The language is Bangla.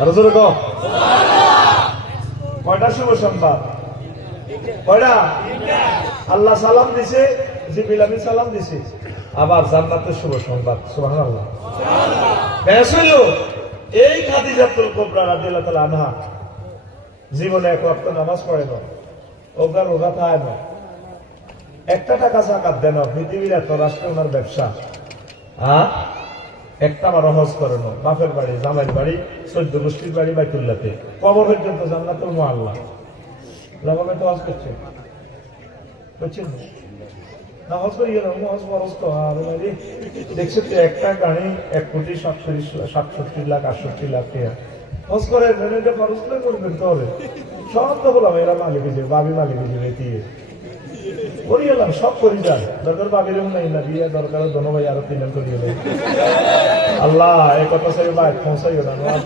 আরও কয়টা শুভ সংবাদ? কয়টা? আল্লাহ সালাম দিছে জিবিল সালাম দিছে। আবার জান্নাতের শুভ সংবাদ হইল। এই খাদিজাতুল কোবরা রাদিয়াল্লাহু তাআলা আনহা জীবনে এক ওয়াক্ত নামাজ পড়ে না ওগা রোগা খায় না। একটা টাকা সাকাত দেন পৃথিবীর এত রাষ্ট্র ওনার ব্যবসা। হ্যাঁ একটা আমার হজ করে না। বাপের বাড়ি, জামাইয়ের বাড়ি, চোদ্দ গোষ্ঠীর বাড়ি কবর পর্যন্ত তো হজ করছে? বুঝছেন না। তো। একটা গাড়ি এক কোটি সাতষট্টি লাখ, আটষট্টি লাখ করে হবে সব তো বললাম, এরা মালিক বাবি মালিক দিয়ে করি এলাম, সব করি যান দরকার বাবির নাই না, বিয়ে দরকার দোনো ভাই আরও তিনজন করি আল্লাহ এ কথা সাহেব ভাই পৌঁছাই গেলাম